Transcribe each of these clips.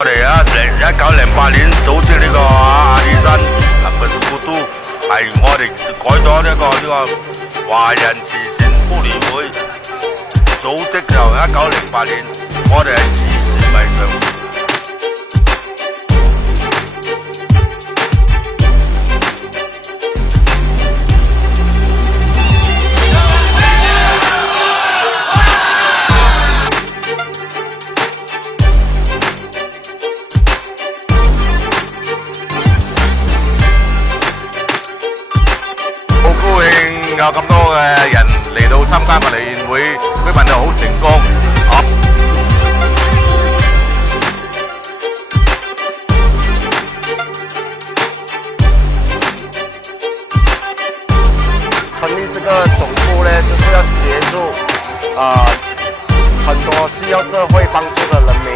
我哋1908年組織呢個阿里山本古都，係我哋改咗呢個華人慈善福利會組織就1908年，我哋係慈善為上。有咁多嘅人嚟到參加我哋宴會，舉辦得好成功。成立這個總部呢，就是要協助很多需要社會幫助的人民。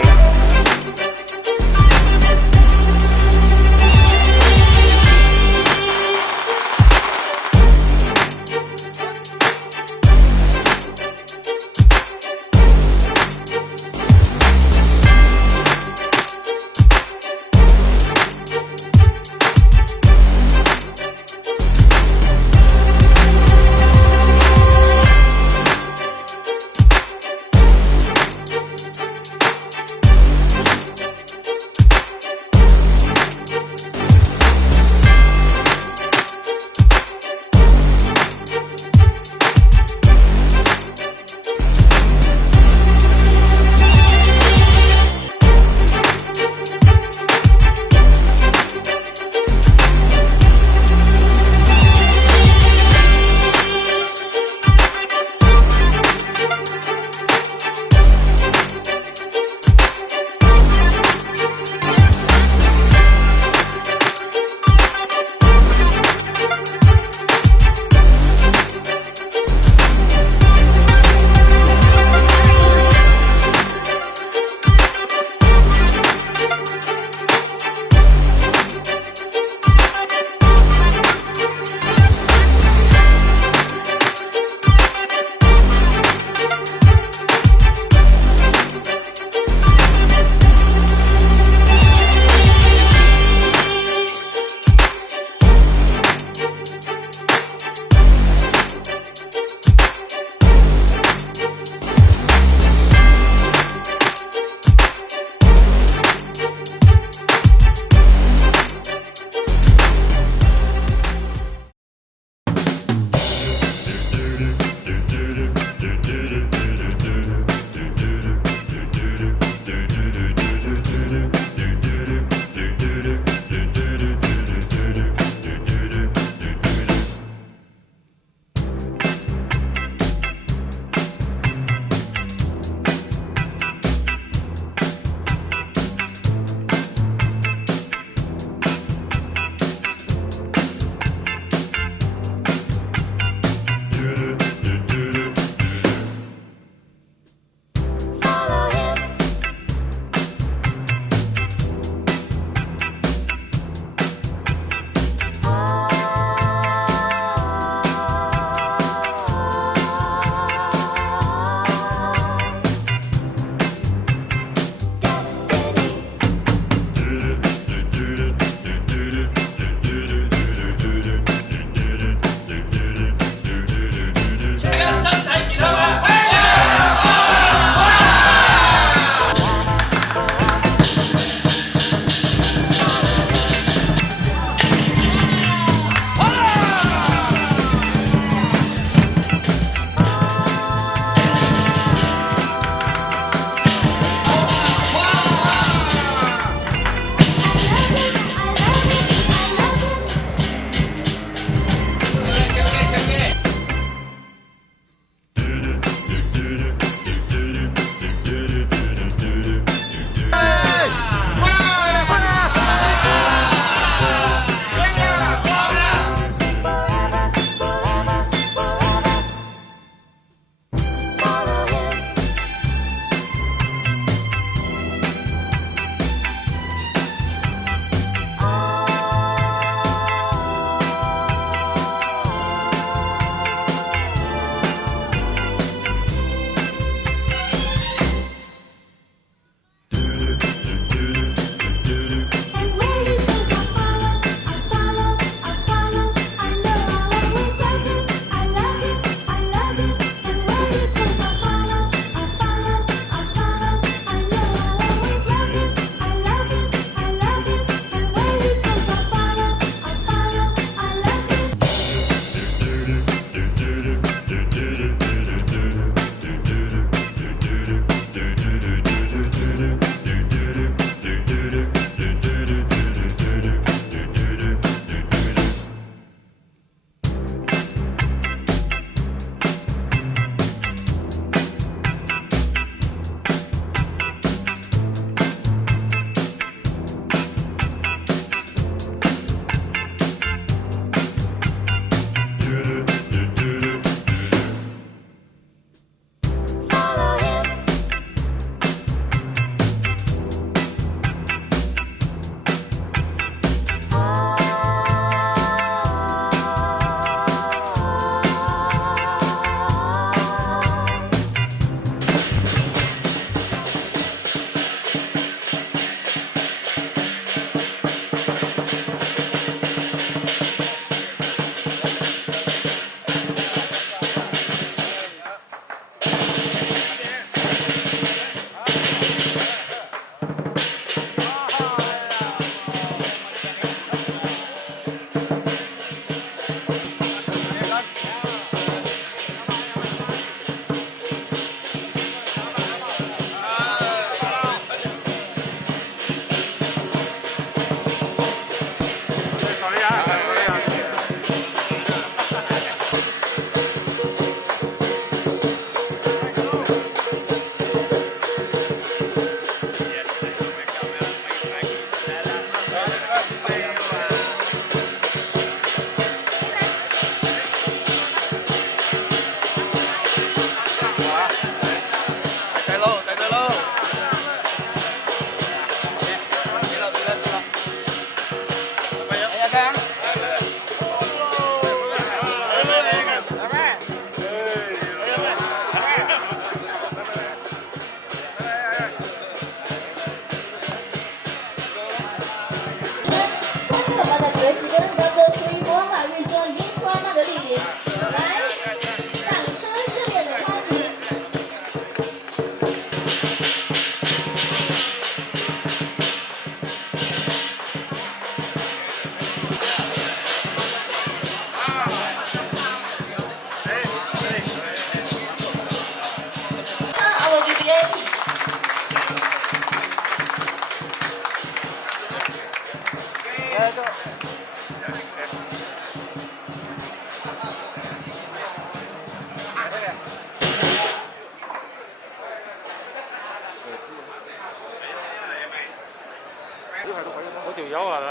嗰條友話講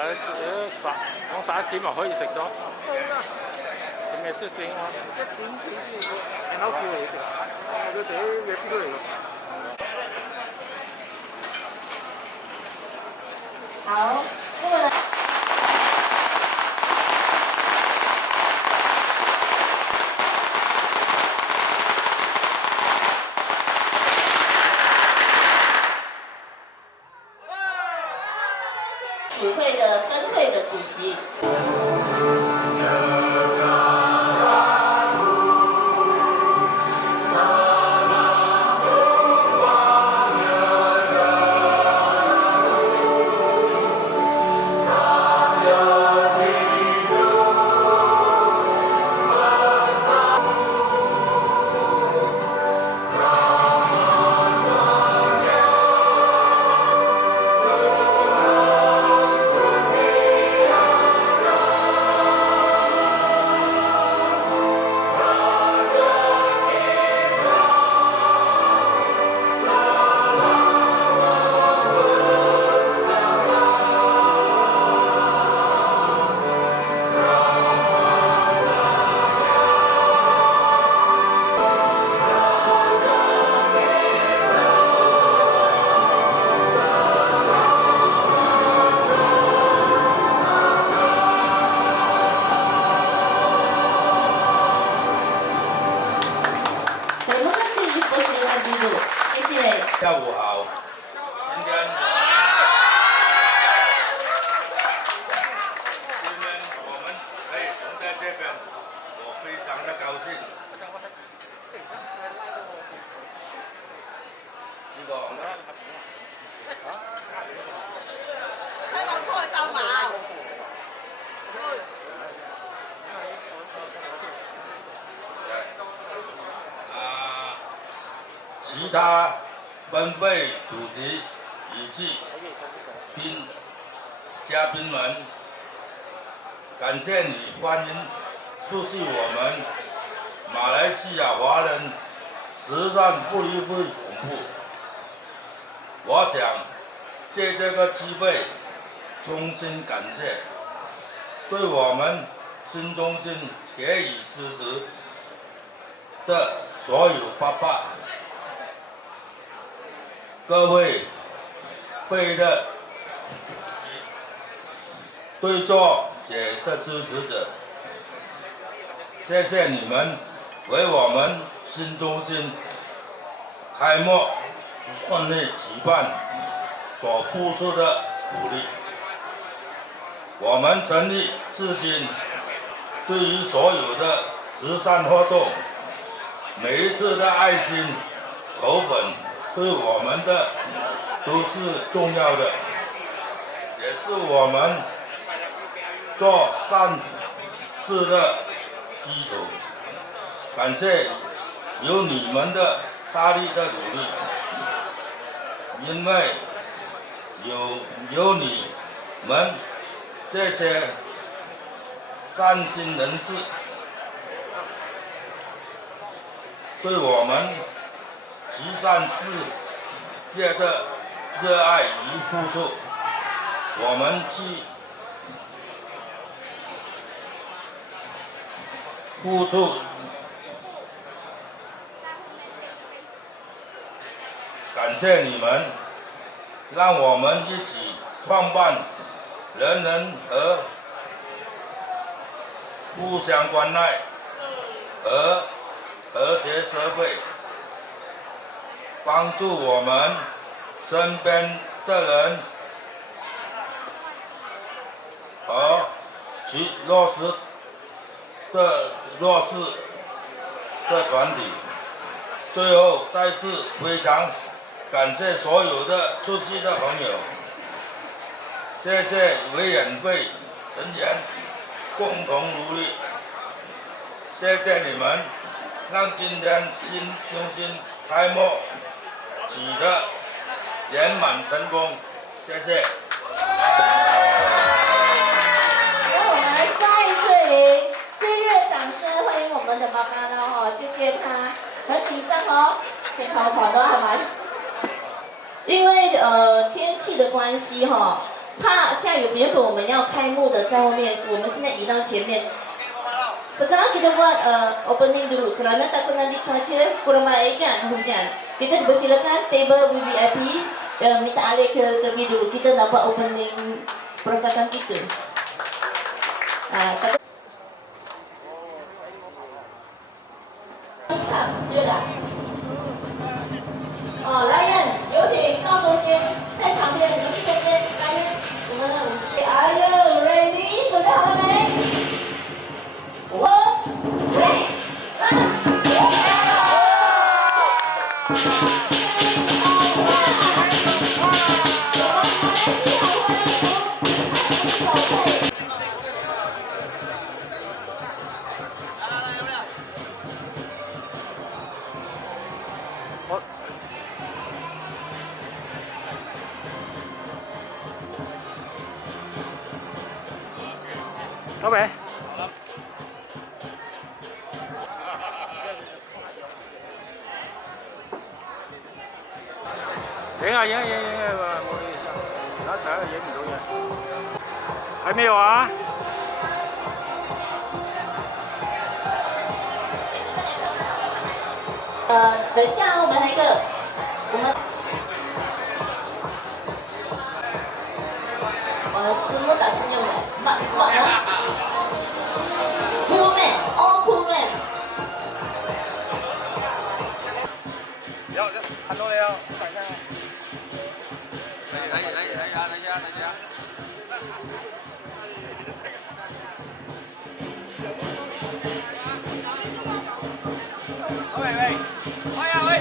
11點就可以食咗。點嘅16點啊？1點幾先係攞票嚟食，佢寫嘅邊度嚟㗎？好，那么呢？主会的分会的主席。下午好，今天我们可以同在这边，我非常的高兴。呢個睇落哥去鬥矛。其他分会主席以及嘉宾们，感谢你欢迎出席我们马来西亚华人慈善不离会总部。我想借这个机会衷心感谢对我们新中心给予支持的所有爸爸。各位会的对作姐的支持者，谢谢你们为我们新中心开幕顺利举办所付出的努力。我们成立至今，对于所有的慈善活动，每一次的爱心筹粉，对我们的都是重要的，也是我们做善事的基础。感谢有你们的大力的努力，因为有你们这些善心人士对我们慈善事业的热爱与付出，我们去付出，感谢你们，让我们一起创办人人互相关爱和谐社会，帮助我们身边的人和其弱势的团体。最后再次非常感谢所有的出席的朋友，谢谢委员会成员共同努力，谢谢你们，让今天新中心开幕取得圆满成功，谢谢。让我们再次以最热掌声欢迎我们的妈妈了哦，谢谢她，很紧张哦，先跑跑的好吗？因为天气的关系哈，怕下雨，原本我们要开幕的在后面，我们现在移到前面。Sekarang kita buat opening dulu kerana takut nanti cuaca kurang baik kan, hujan. Kita dipersilakan table VIP minta alih ke tepi dulu. Kita nak buat opening perosakan kita. Takut 对的。来人，有请到中间，在旁边，你们去那边。来人，我们的武士，Are you ready？ 准备好了没？1, 好未？影啊，唔好意思，打睇下影唔到嘢。係咩話？等下我们来一个，semua tak senyum smart cool man, all cool man。看到了呀，大家。嚟呀！喂，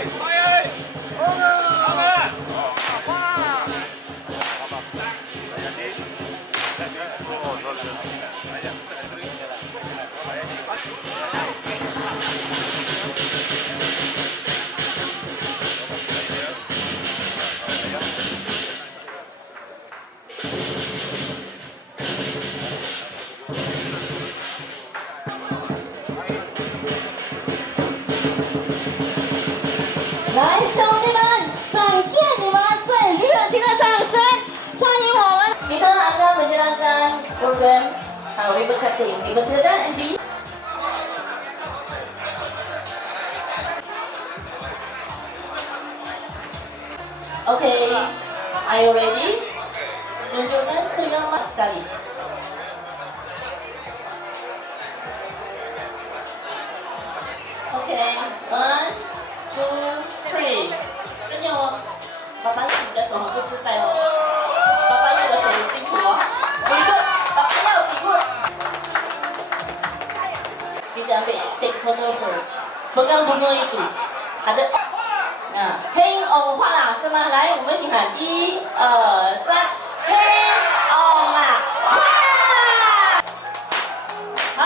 開啊！好啊！哇！来，兄弟们，展现你们最热情的掌声，欢迎我们。Kita akan menjalankan program Weber Cutting. Dipersilakan MD. Okay, are you ready? Tunjukkan senyuman sekali. Okay, 1, 2, 3， senyum。爸爸你的手很不自在哦，爸爸要的手很辛苦哦。比good，爸爸要比good。Kita ambil take photo first， pegang bunga itu， ada。听偶话啦，是吗？来，我们一起喊1、2、3，听偶啦，哇！好。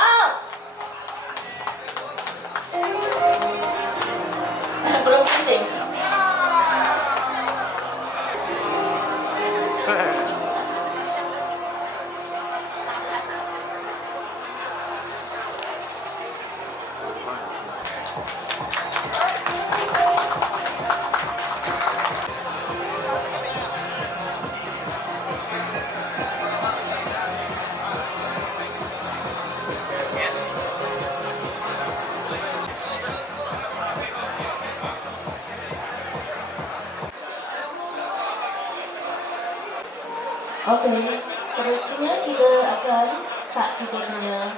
belum penting。Okey, seterusnya kita akan start kita punya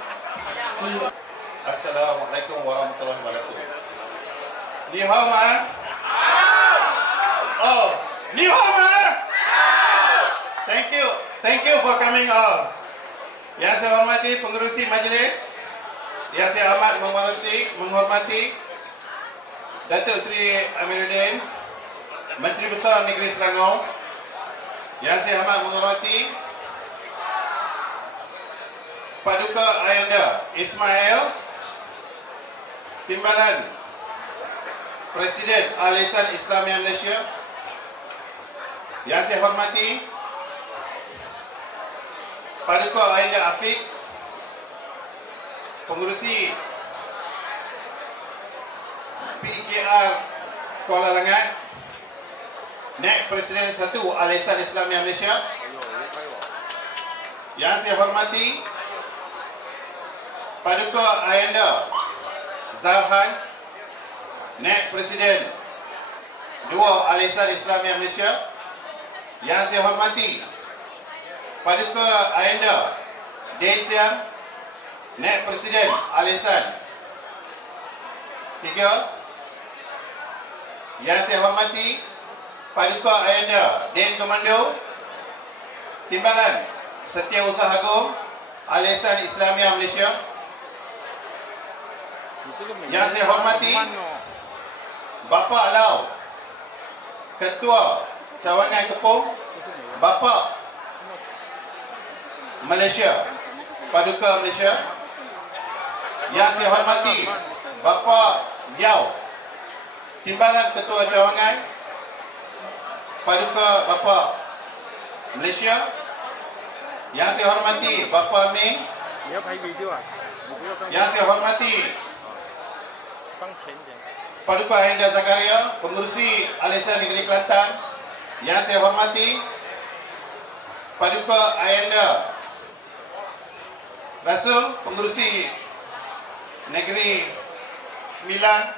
video. Assalamualaikum warahmatullahi wabarakatuh. Ni hao ma? Oh, ni hao ma? Thank you for coming all. Yang saya hormati pengerusi majlis, yang saya amat menghormati Datuk Seri Amiruddin, Menteri Besar Negeri Selangor, yang saya amat menghormati Paduka Ayanda Ismail, Timbalan Presiden Al-Lisan Islamiyah Malaysia, yang saya hormati Paduka Ayanda Afiq, Pengerusi PKR Kuala Langat, Naib Presiden 1 Al-Lisan Islamiyah Malaysia, Yang saya hormati Paduka Ayanda Zarhan, Naib Presiden Dua Al-Ihsan Islamiyah Malaysia. Yang saya hormati Paduka Ayanda Deng Siang, Naib Presiden Al-Ihsan 3. Yang saya hormati Paduka Ayanda Deng Komando Timbalan Setiausaha Agung Al-Ihsan Islamiyah Malaysia. Yang saya hormati Bapak Lau, Ketua Cawangan Kepung Bapak Malaysia, Paduka Malaysia. Yang saya hormati Bapak Yau, Timbalan Ketua Cawangan Paduka Bapak Malaysia. Yang saya hormati Bapak Ming. Yang saya hormati Paduka Ayanda Zakaria, Pengerusi Al-Ihsan Negeri Kelantan. Yang saya hormati Paduka Ayanda Rasul, Pengerusi Negeri Sembilan.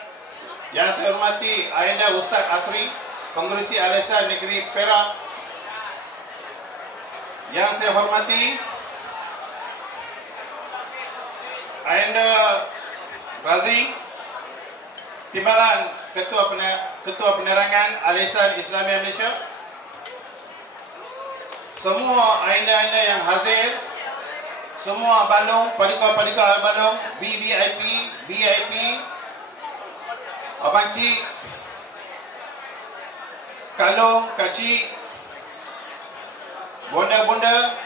Yang saya hormati Ayanda Ustaz Asri, Pengerusi Al-Ihsan Negeri Perak. Yang saya hormati Ayanda Razi, Timbalan Ketua Penerangan Al-Ihsan Islamiyah Malaysia. Semua Ayanda-Ayanda yang hadir, semua balung, paduka-paduka balung, VVIP, VIP, Abang Cik, Kalung, Kak Cik, bonda-bonda,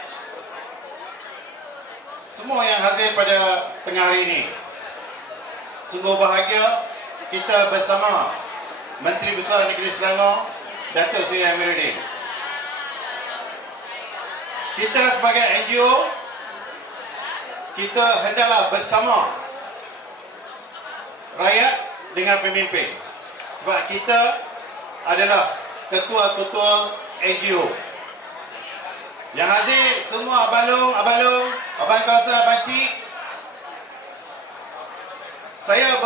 semua yang hadir pada tengah hari ini. Sungguh bahagia kita bersama Menteri Besar Negeri Selangor, Datuk Seri Amiruddin. Kita sebagai NGO, kita hendaklah bersama rakyat dengan pemimpin. Sebab kita adalah ketua-ketua NGO. Yang hadir semua abang-abang, abang kawasan, abang cik. Saya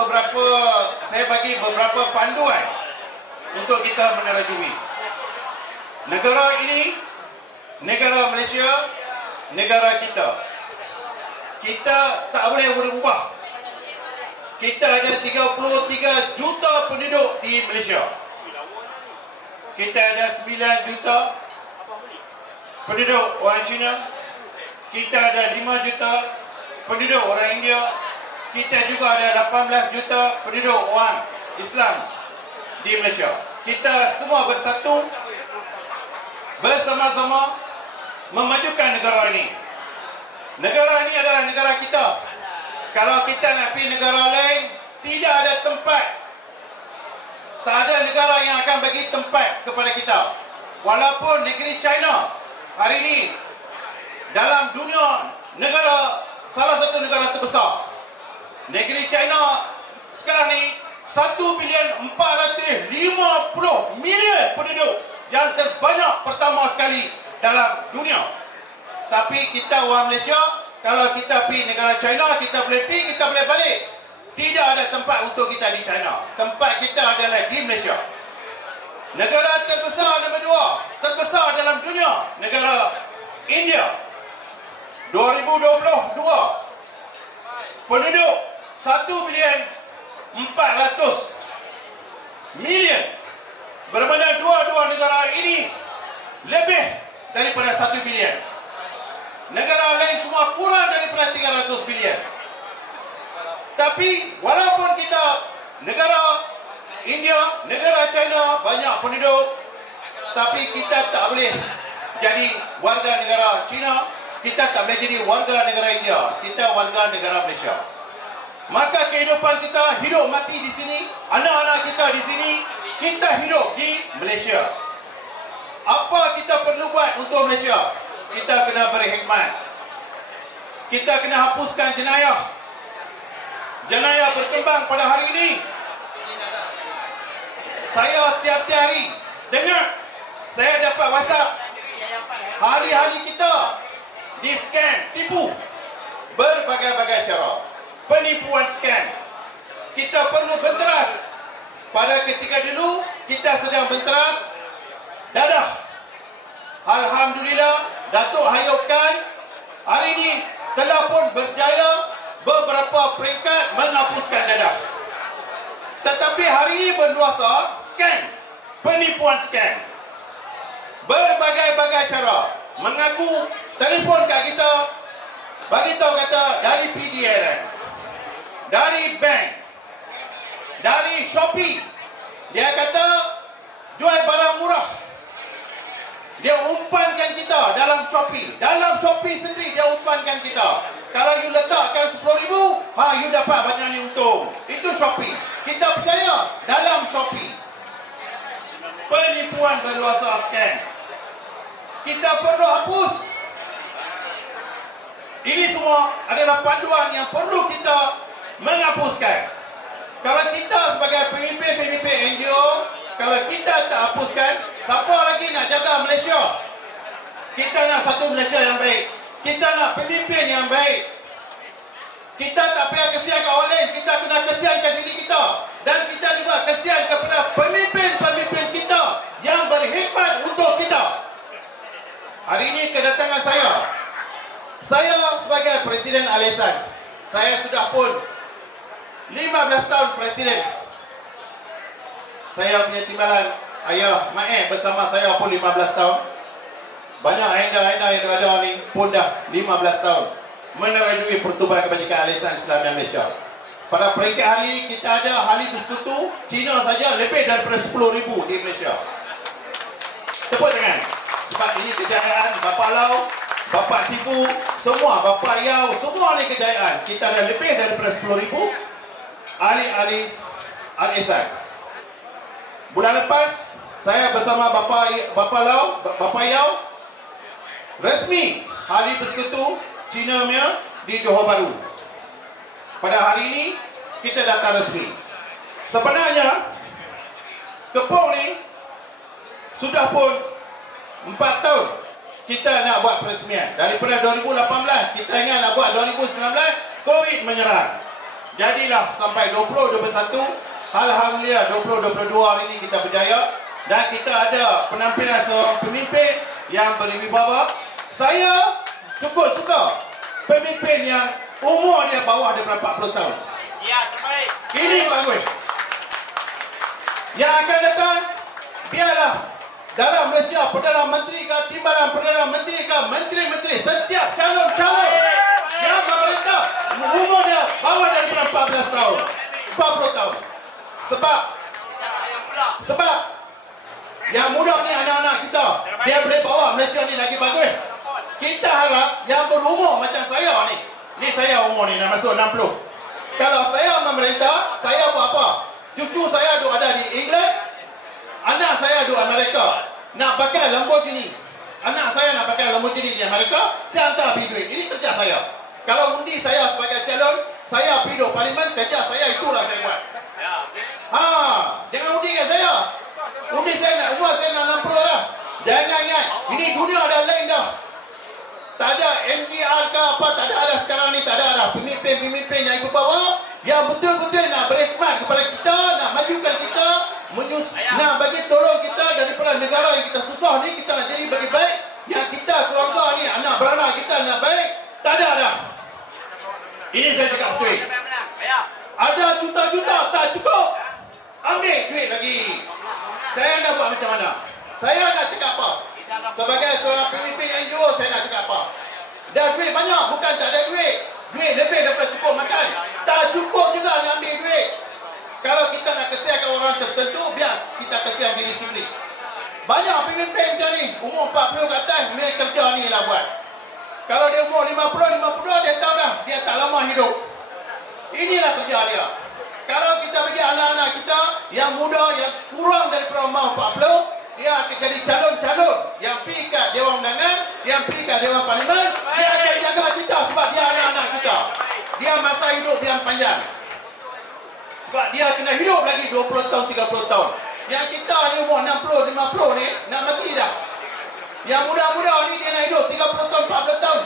bagi beberapa panduan untuk kita menerajui. Negara ini, negara Malaysia, negara kita. Kita tak boleh berubah. Kita ada 33 juta penduduk di Malaysia. Kita ada 9 juta penduduk orang Cina. Kita ada 5 juta penduduk orang India. Kita juga ada 18 juta penduduk orang Islam di Malaysia. Kita semua bersatu, bersama-sama memajukan negara ini. Negara ini adalah negara kita. Kalau kita nak pergi negara lain, tidak ada tempat. Tak ada negara yang akan bagi tempat kepada kita. Walaupun negeri China hari ini dalam dunia salah satu negara terbesar. Negeri China sekarang ni 1,450,000,000 penduduk, yang terbanyak pertama sekali dalam dunia. Tapi kita orang Malaysia, kalau kita pergi negara China, kita boleh pergi, kita boleh balik. Tidak ada tempat untuk kita di China. Tempat kita adalah di Malaysia. Negara terbesar nombor 2, terbesar dalam dunia, negara India. 2022 penduduk 1,400,000,000. Bermana dua-dua negara ini lebih daripada 1 bilion. Negara lain semua kurang daripada 300 bilion. Tapi walaupun kita negara India, negara China banyak penduduk, tapi kita tak boleh jadi warga negara China, kita tak boleh jadi warga negara India, kita warga negara Malaysia. Maka kehidupan kita hidup mati di sini, anak-anak kita di sini, kita hidup di Malaysia. Apa kita perlu buat untuk Malaysia? Kita kena berhikmat. Kita kena hapuskan jenayah. Jenayah berkembang pada hari ini. Saya tiap-tiap hari dengar, saya dapat WhatsApp ahli-ahli kita di-scam, tipu. Berbagai-bagai cara. Penipuan scam. Kita perlu berteras. Pada ketika dulu, kita sedang berteras. Dadah. Alhamdulillah, Datuk Hayop Khan hari ini telah pun berjaya beberapa peringkat menghapuskan dadah. Tetapi hari ini berluasa scam, penipuan scam. Berbagai-bagai cara mengaku telefon kat kita, bagi tahu kata dari PDRM, dari bank, dari Shopee. Dia kata jual barang murah. Dia umpankan kita dalam Shopee. Dalam Shopee sendiri dia umpankan kita. Kalau you letakkan 10,000, you dapat banyak ni untung. Itu Shopee. Kita percaya dalam Shopee. Penipuan berluasa scam. Kita perlu hapus. Ini semua adalah panduan yang perlu kita menghapuskan. Kalau kita sebagai pemimpin-pemimpin NGO, kalau kita tak hapuskan, siapa lagi nak jaga Malaysia? Kita nak satu Malaysia yang baik. Kita nak pemimpin yang baik. Kita tak payah kesian kat orang lain, kita kena kesiankan diri kita. Dan kita juga kesian kepada pemimpin-pemimpin kita yang berkhidmat untuk kita. Hari ini kedatangan saya sebagai Presiden Alisan, saya sudah pun 15 tahun Presiden. Saya punya timbalan ayah Mae bersama saya pun 15 tahun. Banyak anda yang ada ni pun dah 15 tahun menerajui Pertubuhan Kebajikan Alisan Islam Malaysia. Pada peringkat hari kita ada ahli bersekutu Cina saja lebih daripada 10,000 di Malaysia. Tepuk tangan. Sebab ini kejayaan Bapak Lau, Bapak Tipu, semua Bapak Yau, semua ni kejayaan. Kita ada lebih daripada 10,000 ahli-ahli Alisan. Bulan lepas saya bersama Bapak Lau, Bapak Yau resmi ahli bersekutu Cina punya di Johor Bahru. Pada hari ini kita datang resmi. Sebenarnya Kepong ni sudah pun 4 tahun kita nak buat peresmian. Daripada 2018 kita ingat nak buat 2019, Covid menyerang. Jadilah sampai 2021. Alhamdulillah 2022 hari ini kita berjaya dan kita ada penampilan seorang pemimpin yang berwibawa. Saya cukup suka pemimpin yang umur dia bawah daripada 40 tahun. Ya, terbaik. Ini bagus. Yang akan datang, biarlah dalam Malaysia Perdana Menteri ke, timbalan Perdana Menteri ke, menteri-menteri, setiap calon-calon yang memerintah umur dia bawah daripada 14 tahun, 40 tahun. Sebab yang muda ni anak-anak kita, dia boleh bawa Malaysia ni lagi bagus. Kita harap yang berumur macam saya ni saya umur ni dah masuk 60. Kalau saya memerintah, saya buat apa? Cucu saya duk ada di England, anak saya duk Amerika, nak pakai Lamborghini. Anak saya nak pakai Lamborghini di Amerika, saya hantar pergi duit. Ini kerja saya. Kalau undi saya sebagai calon, saya pergi duk parlimen, kerja saya itulah saya buat. Jangan undi kat saya. Undi saya nak, umur saya nak 60 dah. Jangan ingat, ini dunia dah lain dah. Tak ada MGR ke apa, tak ada sekarang ni, tak ada dah. Pemimpin-pemimpin yang ikut bawah, yang betul-betul nak berkhidmat kepada kita, nak majukan kita, nak bagi tolong kita daripada negara yang kita susah ni, kita nak jadi bagi baik. Yang kita, keluarga ni, anak beranak kita nak baik, tak ada dah. Ini saya cakap betul. Ada juta-juta, tak cukup. Ambil duit lagi. Saya nak buat macam mana? Saya nak cakap apa? Sebagai seorang pemimpin NGO, saya nak cakap apa? Dah duit banyak, bukan tak ada duit. Duit lebih daripada cukup makan. Tak cukup juga nak ambil duit. Kalau kita nak kesiankan orang tertentu, biar kita kesian diri sendiri. Banyak pemimpin macam ni, umur 40 ke atas, dia kerja ni lah buat. Kalau dia umur 50, dia tahu dah, dia tak lama hidup. Inilah kerja dia. Kalau kita bagi anak-anak kita yang muda, yang kurang daripada umur 40, dia akan jadi calon-calon yang pergi kat Dewan Undangan, yang pergi kat Dewan Parlimen. Dia akan jaga kita sebab dia anak-anak kita. Dia masa hidup yang panjang. Sebab dia kena hidup lagi 20 tahun, 30 tahun. Yang kita ni umur 60, 50 ni nak mati dah. Yang muda-muda ni dia nak hidup 30 tahun, 40 tahun.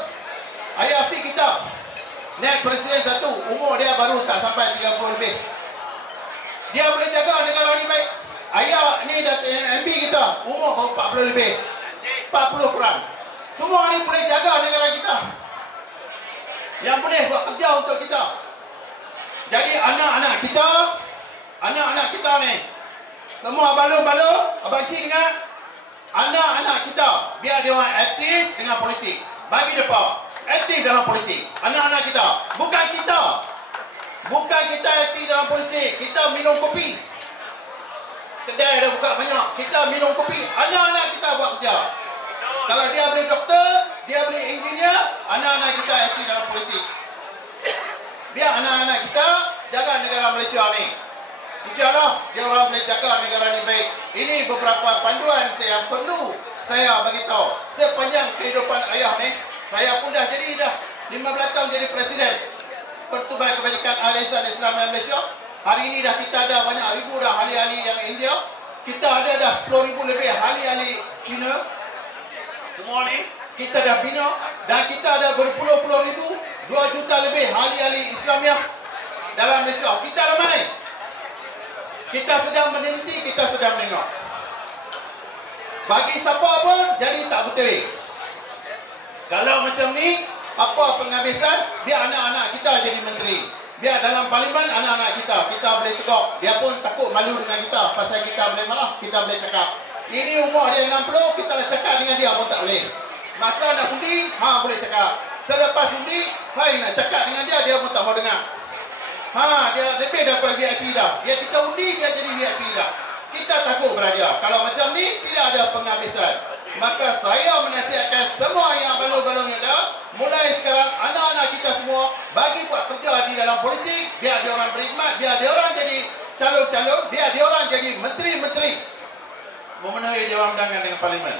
Ayah Afiq kita naik presiden satu, umur dia baru tak sampai 30 lebih. Dia boleh jaga negara ni baik. Ayah ni MB kita, umur baru 40 lebih, 40 kurang. Semua ni boleh jaga negara kita, yang boleh buat kerja untuk kita. Jadi anak-anak kita ni, semua balu-balu, Abang Cik dengar, anak-anak kita, biar dia orang aktif dengan politik. Bagi depan, aktif dalam politik. Anak-anak kita, bukan kita aktif dalam politik. Kita minum kopi, kedai dah buka banyak, kita minum kopi. Anak-anak kita buat kerja. Kalau dia boleh doktor, dia boleh engineer, anak-anak kita aktif dalam politik. Biar anak-anak kita jaga negara Malaysia ni. InsyaAllah dia orang boleh jaga negara ni baik. Ini beberapa panduan yang perlu saya bagi tahu. Sepanjang kehidupan ayah ni, saya pun dah 15 tahun jadi presiden Pertubuhan Kebajikan Al-Ihsan Islam Malaysia. Hari ini dah kita ada banyak ribu dah ahli-ahli yang India. Kita ada dah 10,000 lebih ahli-ahli Cina. Semua ni kita dah bina, dan kita ada berpuluh-puluh ribu, 2 juta lebih ahli-ahli Islamiah dalam Malaysia. Kita ramai. Kita sedang meneliti, kita sedang menengok. Bagi siapa pun jadi tak betul. Kalau macam ni, apa penghabisan, biar anak-anak kita jadi menteri. Biar dalam parlimen anak-anak kita boleh tegak. Dia pun takut malu dengan kita, pasal kita boleh marah, kita boleh cakap. Ini umur dia 60, kita nak cakap dengan dia pun tak boleh. Masa nak undi, boleh cakap. Selepas undi, nak cakap dengan dia pun tak mau dengar. Dia lebih daripada VIP dah. Dia kita undi, dia jadi VIP dah. Kita takut pada dia. Kalau macam ni, tidak ada penghabisan. Maka saya menasihatkan semua yang balu-balu ni ada, mulai sekarang anak-anak kita semua bagi buat kerja di dalam politik, biar dia orang berkhidmat, biar dia orang jadi calon-calon, biar dia orang jadi menteri-menteri, memenuhi Dewan Undangan dengan parlimen.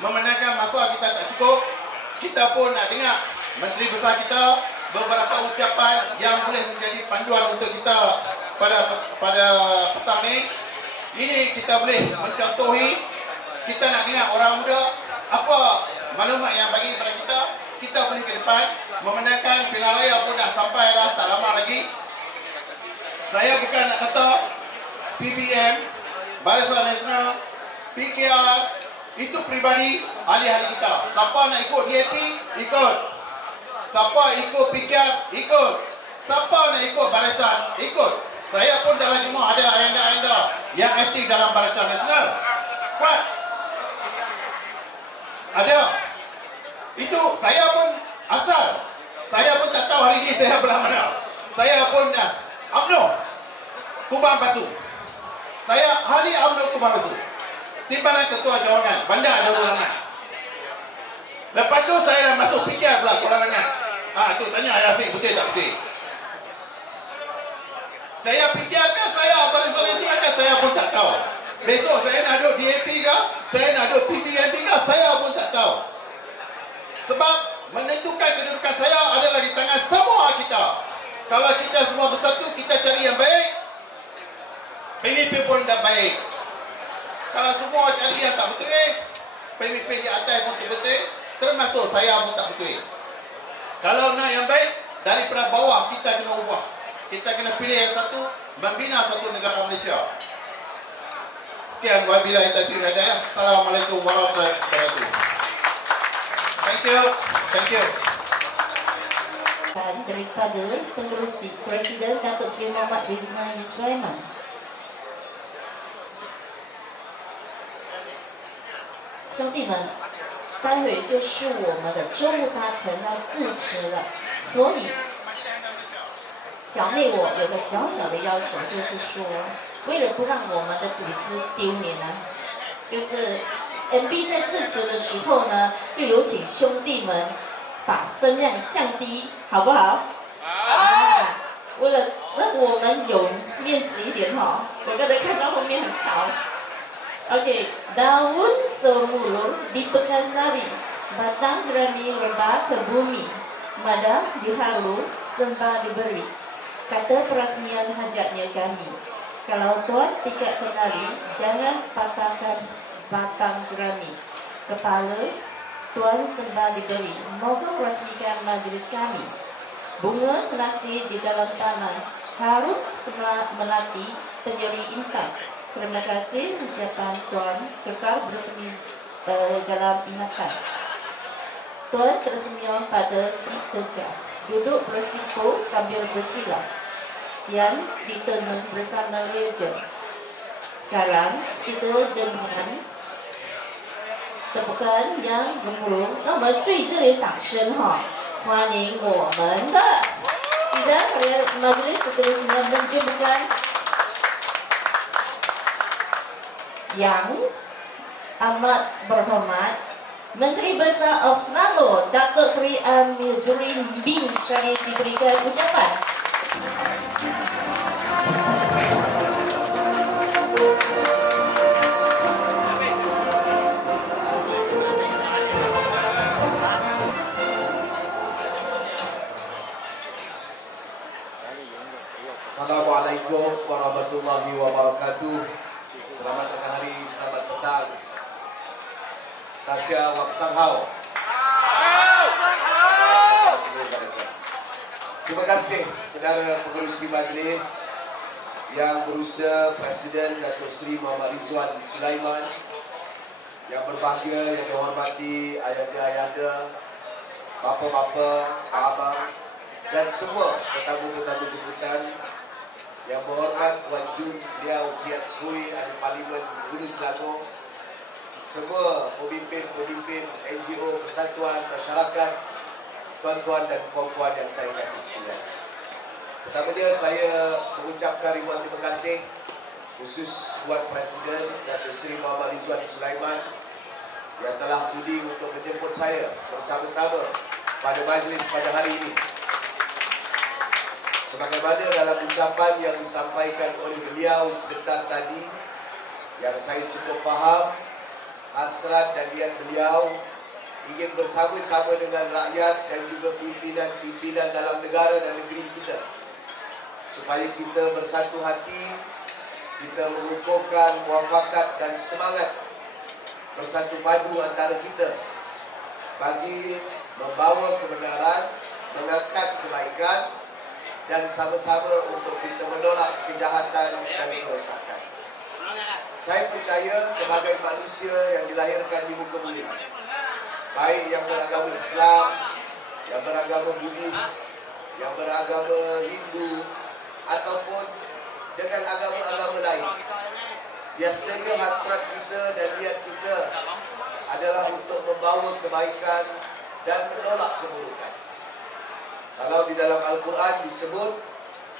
Memenangkan masa kita tak cukup, kita pun nak dengar menteri besar kita beberapa ucapan yang boleh menjadi panduan untuk kita pada petang ni. Ini kita boleh mencontohi. Kita nak dengar orang muda apa maklumat yang bagi kepada kita. Kita boleh ke depan memenangkan pilihan raya pun dah sampai dah, tak lama lagi. Saya bukan nak kata PBM, Barisan Nasional, PKR itu pribadi ahli-ahli kita. Siapa nak ikut DAP, ikut. Siapa ikut PKR, ikut. Siapa nak ikut barisan, ikut. Saya pun dalam jemaah ada ayanda-ayanda yang aktif dalam Barisan Nasional. Kuat. Ada. Itu saya pun asal. Saya pun tak tahu hari ini saya belah mana. Saya pun dah UMNO Kubang Pasu. Saya ahli UMNO Kubang Pasu. Timbalan Ketua Cawangan Bandar Darul Langat. Lepas tu saya dah masuk PKR pula Kuala Langat. Tu tanya Ayah Afiq betul tak betul. Saya PKR ke, saya Barisan Nasional ke, saya pun tak tahu. Besok saya nak duduk DAP ke, saya nak duduk PBNP ke, saya pun tak tahu. Sebab menentukan kedudukan saya adalah di tangan semua kita. Kalau kita semua bersatu, kita cari yang baik, pemimpin pun dah baik. Kalau semua cari yang tak betul, pemimpin di atas pun betul, termasuk saya pun tak betul. Kalau nak yang baik, daripada bawah kita kena ubah. Kita kena pilih yang satu, membina satu negara Malaysia. Sekian, wabillahi taufiq wal hidayah. Assalamualaikum warahmatullahi wabarakatuh. Thank you. Thank you. Daripada Pengerusi Presiden Datuk Seri Muhammad Rizman Sulaiman. 兄弟们，待会就是我们的州务大臣要致辞了，所以小妹我有个小小的要求，就是说，为了不让我们的组织丢脸呢，就是 MB 在致辞的时候呢，就有请兄弟们把声量降低，好不好？好。为了让我们有面子一点哈，我刚才看到后面很吵。Okey, daun semulur di Pekansari, batang jerami rebah ke bumi, mada dihalu, sembah diberi. Kata perasmian hajatnya kami. Kalau tuan tidak kenali, jangan patahkan batang jerami. Kepala Tuan Sembah diberi. Mohon resmikan majlis kami. Bunga senasib di dalam taman, harum sebelah melati penyeri intan. Terima kasih ucapan Tuan kekal bersemi dalam ingatan. Tuan tersenyum pada si terjah, duduk bersiko sambil bersila, yang ditenun bersama reja. Sekarang kita dengan tepukan yang gemuruh，那我们最热烈掌声哈，欢迎我们的sidang majelis seterusnya menjemputkan yang amat berhormat Menteri Besar of Selangor Datuk Seri Amiruddin bin Syarif diberikan ucapan. Assalamualaikum warahmatullahi wabarakatuh. Selamat tengah hari, selamat petang. Raja Wak Sanghau. Terima kasih saudara pengerusi majlis yang berusaha Presiden Datuk Seri Muhammad Rizwan Sulaiman, yang berbahagia, yang dihormati ayahanda-ayahanda, bapa-bapa, abang dan semua tetamu-tetamu jemputan. Yang berhormat Tuan Jun Liau Kiat Sui Ahli Parlimen Hulu Selangor, semua pemimpin-pemimpin NGO, persatuan masyarakat, tuan-tuan dan puan-puan yang saya kasih sekalian. Pertamanya saya mengucapkan ribuan terima kasih khusus buat Presiden Datuk Seri Muhammad Rizwan Sulaiman yang telah sudi untuk menjemput saya bersama-sama pada majlis pada hari ini. Sebagaimana dalam ucapan yang disampaikan oleh beliau sebentar tadi, yang saya cukup faham, hasrat dan niat beliau ingin bersama-sama dengan rakyat dan juga pimpinan-pimpinan dalam negara dan negeri kita, supaya kita bersatu hati, kita mengukuhkan muafakat dan semangat bersatu padu antara kita bagi membawa kebenaran, mengangkat kebaikan, dan sama-sama untuk kita menolak kejahatan dan kerosakan. Saya percaya sebagai manusia yang dilahirkan di muka bumi, baik yang beragama Islam, yang beragama Buddhis, yang beragama Hindu, ataupun dengan agama-agama lain, biasanya hasrat kita dan niat kita adalah untuk membawa kebaikan dan menolak keburukan. Kalau di dalam Al-Quran disebut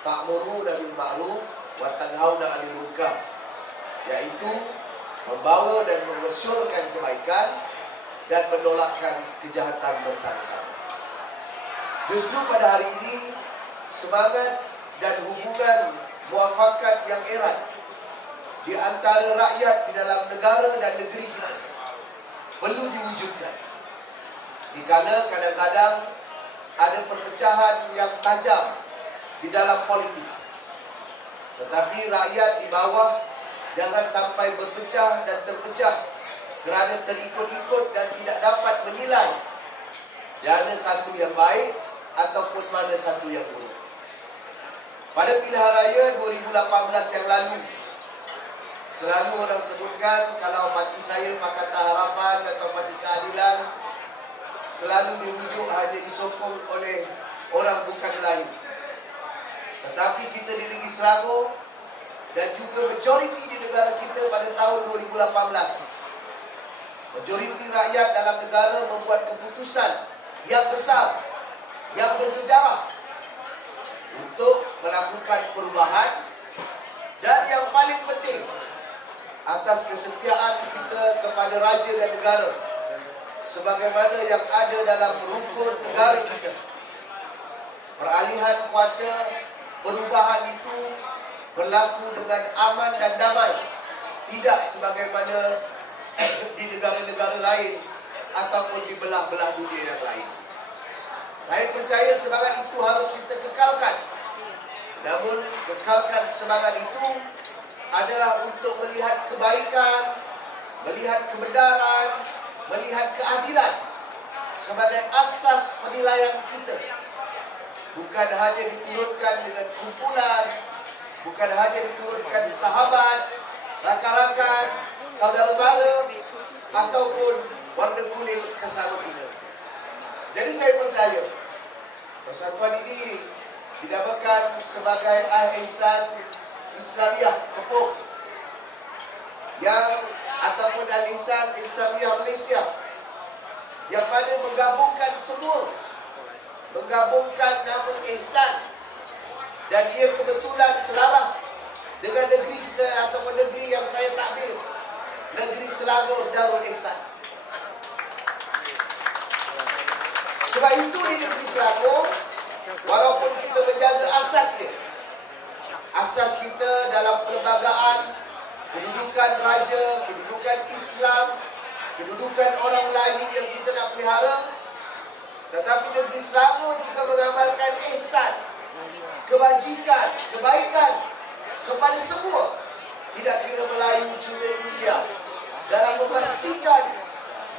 ta'muruna bil ma'ruf wa tanhauna 'anil munkar, yaitu membawa dan mengesyorkan kebaikan dan menolakkan kejahatan bersama-sama. Justru pada hari ini semangat dan hubungan muafakat yang erat di antara rakyat di dalam negara dan negeri kita perlu diwujudkan. Dikala kadang-kadang ada perpecahan yang tajam di dalam politik, tetapi rakyat di bawah jangan sampai berpecah dan terpecah kerana terikut-ikut dan tidak dapat menilai mana satu yang baik ataupun mana satu yang buruk. Pada pilihan raya 2018 yang lalu, selalu orang sebutkan kalau parti saya Pakatan Harapan atau Parti Keadilan selalu dirujuk hanya disokong oleh orang bukan Melayu. Tetapi kita di negeri Selangor dan juga majoriti di negara kita pada tahun 2018, majoriti rakyat dalam negara membuat keputusan yang besar, yang bersejarah untuk melakukan perubahan, dan yang paling penting atas kesetiaan kita kepada raja dan negara sebagaimana yang ada dalam rukun negara kita. Peralihan kuasa, perubahan itu berlaku dengan aman dan damai, tidak sebagaimana di negara-negara lain ataupun di belah-belah dunia yang lain. Saya percaya semangat itu harus kita kekalkan. Namun kekalkan semangat itu adalah untuk melihat kebaikan, melihat kebenaran, melihat keadilan sebagai asas penilaian kita. Bukan hanya diturunkan dengan kumpulan, bukan hanya diturunkan sahabat, rakan-rakan, saudara-saudara, ataupun warna kulit sesama kita. Jadi saya percaya persatuan ini dinamakan sebagai Al-Ihsan Islamiyah Kepok yang ataupun Al-Ihsan Islamiyah Malaysia yang mana menggabungkan semua, menggabungkan nama ihsan, dan ia kebetulan selaras dengan negeri kita ataupun negeri yang saya takbir, negeri Selangor Darul Ihsan. Sebab itu di negeri Selangor, walaupun kita menjaga asasnya, asas kita dalam perlembagaan, kedudukan raja, kedudukan Islam, kedudukan orang Melayu yang kita nak pelihara, tetapi negeri Selangor juga mengamalkan ihsan, kebajikan, kebaikan kepada semua, tidak kira Melayu, Cina, India, dalam memastikan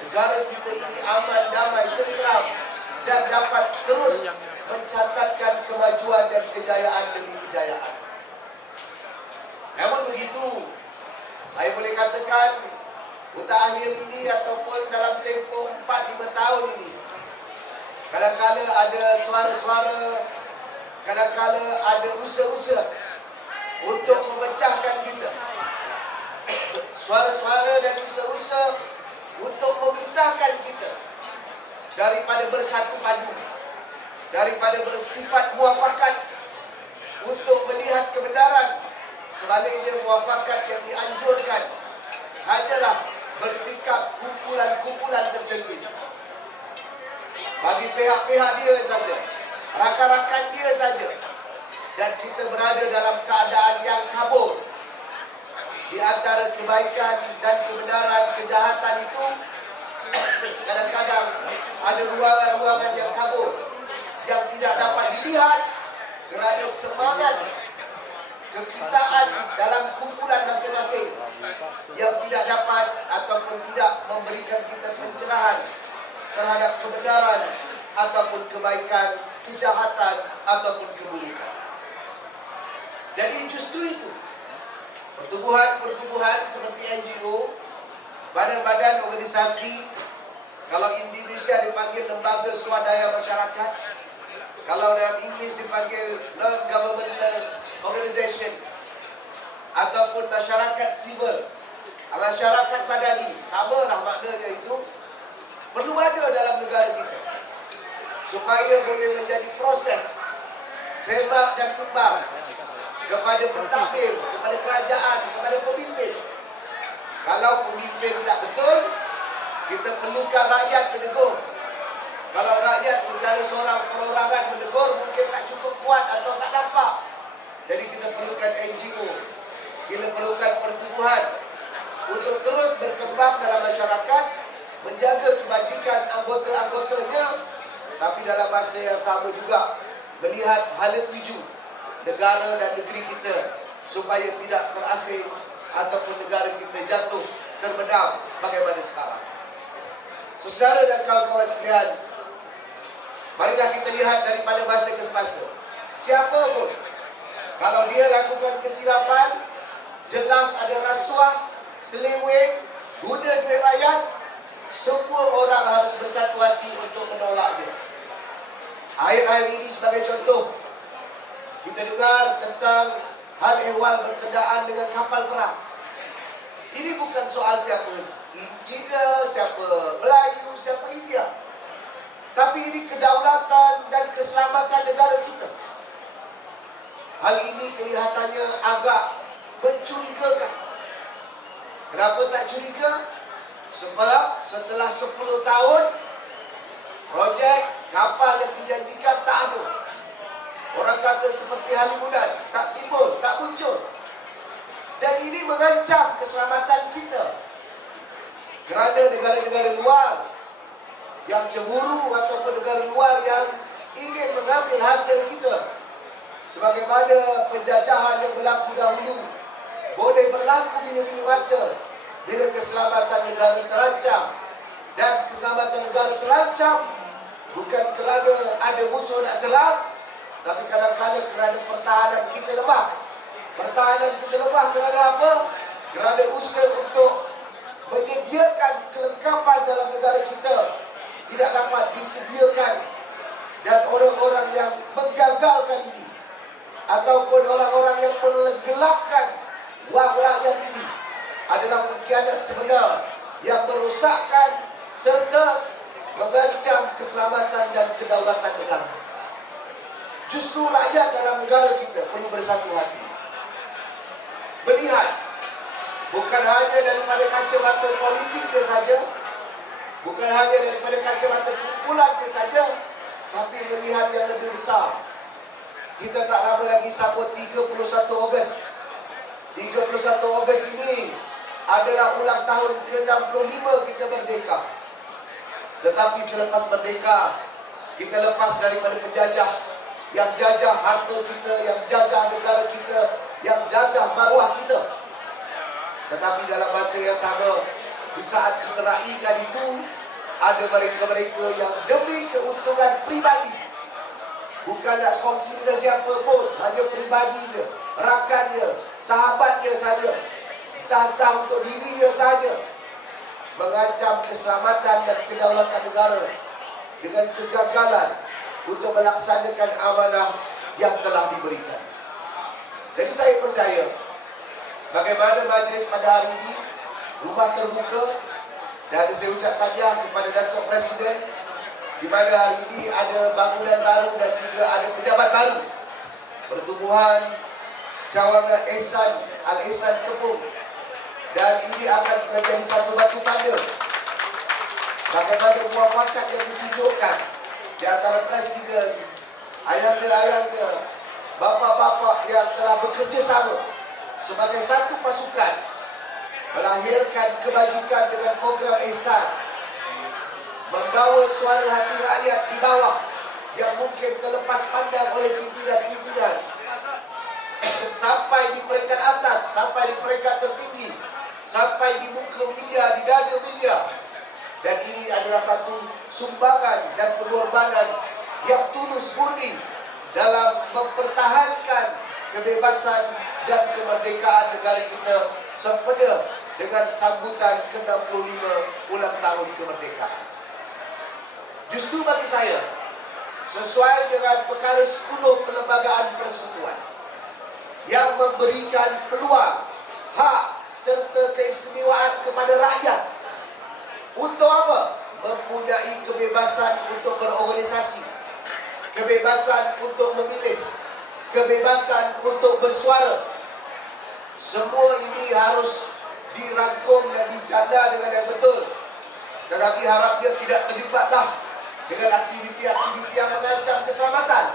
negara kita ini aman, damai, tentram dan dapat terus mencatatkan kemajuan dan kejayaan demi kejayaan. Namun begitu, saya boleh katakan untuk akhir ini ataupun dalam tempoh 4-5 tahun ini, kadang-kala ada suara-suara, kadang-kala ada usaha-usaha untuk memecahkan kita. Suara-suara dan usaha-usaha untuk memisahkan kita daripada bersatu padu, daripada bersifat muafakat untuk melihat kebenaran. Sebaliknya muafakat yang dianjurkan hanyalah bersikap kumpulan-kumpulan tertentu. Bagi pihak-pihak dia saja, rakan-rakan dia saja, dan kita berada dalam keadaan yang kabur. Di antara kebaikan dan kebenaran, kejahatan itu kadang-kadang ada ruangan-ruangan yang kabur, yang tidak dapat dilihat kerana semangat kekitaan dalam kumpulan masing-masing yang tidak dapat ataupun tidak memberikan kita pencerahan terhadap kebenaran ataupun kebaikan, kejahatan ataupun keburukan. Jadi justru itu, pertubuhan-pertubuhan seperti NGO, badan-badan organisasi, kalau Indonesia dipanggil lembaga swadaya masyarakat, kalau dalam Inggeris dipanggil non-governmental organization, ataupun masyarakat sivil, masyarakat madani, samalah maknanya itu, perlu ada dalam negara kita supaya boleh menjadi proses semak dan kembang kepada pentadbir, kepada kerajaan, kepada pemimpin. Kalau pemimpin tak betul, kita perlukan rakyat menegur. Kalau rakyat secara seorang perorangan menegur, mungkin tak cukup kuat atau tak nampak. Jadi kita perlukan NGO, kita perlukan pertubuhan untuk terus berkembang dalam masyarakat, menjaga kebajikan anggota-anggotanya, tapi dalam masa yang sama juga melihat hala tuju negara dan negeri kita supaya tidak terasing ataupun negara kita jatuh terbenam bagaimana sekarang. Saudara dan kawan-kawan sekalian, marilah kita lihat daripada masa ke semasa. Siapa pun, kalau dia lakukan kesilapan, jelas ada rasuah, seleweng, guna duit rakyat, semua orang harus bersatu hati untuk menolaknya. Akhir-akhir ini sebagai contoh, kita dengar tentang hal ehwal berkenaan dengan kapal perang. Ini bukan soal siapa Cina, siapa Melayu, siapa India, tapi ini kedaulatan dan keselamatan negara kita. Hal ini kelihatannya agak mencurigakan. Kenapa tak curiga? Sebab setelah 10 tahun projek kapal yang dijanjikan tak ada. Orang kata seperti halimunan, tak timbul, tak muncul. Dan ini mengancam keselamatan kita. Kerana negara-negara luar yang cemburu ataupun negara luar yang ingin mengambil hasil kita, sebagaimana penjajahan yang berlaku dahulu, boleh berlaku bila-bila masa bila keselamatan negara terancam. dan keselamatan negara terancam, bukan kerana ada musuh nak serang, tapi kadang-kadang kerana pertahanan kita lemah. Pertahanan kita lemah kerana apa? Kerana usaha untuk menyediakan kelengkapan dalam negara kita tidak dapat disediakan, dan orang-orang yang menggagalkan ini ataupun orang-orang yang menggelapkan wang rakyat ini adalah pengkhianat sebenar yang merosakkan serta mengancam keselamatan dan kedaulatan negara. Justru rakyat dalam negara kita perlu bersatu hati, melihat bukan hanya daripada kacamata politiknya saja, bukan hanya daripada kacamata kumpulannya saja, tapi melihat yang lebih besar. Kita tak lama lagi sambut 31 Ogos. 31 Ogos ini adalah ulang tahun ke-65 kita merdeka. Tetapi selepas merdeka, kita lepas daripada penjajah yang jajah harta kita, yang jajah negara kita, yang jajah maruah kita. Tetapi dalam masa yang sama, di saat kita raikan itu, ada mereka-mereka yang demi keuntungan pribadi, bukan nak kongsi dengan siapa pun, hanya pribadi je, rakannya, sahabatnya saja, entah-entah untuk dirinya saja, mengancam keselamatan dan kedaulatan negara dengan kegagalan untuk melaksanakan amanah yang telah diberikan. Jadi saya percaya bagaimana majlis pada hari ini rumah terbuka, dan saya ucap tahniah kepada Datuk Presiden di mana hari ini ada bangunan baru dan juga ada pejabat baru, pertubuhan cawangan Ehsan Al-Ehsan Kepung, dan ini akan menjadi satu batu tanda bagaimana muafakat yang ditunjukkan di antara Presiden, ayanda-ayanda, bapa-bapa yang telah bekerja sama sebagai satu pasukan melahirkan kebajikan dengan program Ehsan, membawa suara hati rakyat di bawah yang mungkin terlepas pandang oleh pimpinan-pimpinan sampai di peringkat atas, sampai di peringkat tertinggi, sampai di muka media, di dada media. Dan ini adalah satu sumbangan dan pengorbanan yang tulus murni dalam mempertahankan kebebasan dan kemerdekaan negara kita sempena dengan sambutan ke-65 ulang tahun kemerdekaan. Justru bagi saya, sesuai dengan perkara 10 Perlembagaan Persekutuan yang memberikan peluang, hak serta keistimewaan kepada rakyat untuk apa? Mempunyai kebebasan untuk berorganisasi, kebebasan untuk memilih, kebebasan untuk bersuara. Semua ini harus dirangkum dan dijana dengan yang betul. Tetapi harapnya tidak terlibatlah dengan aktiviti-aktiviti yang mengancam keselamatan.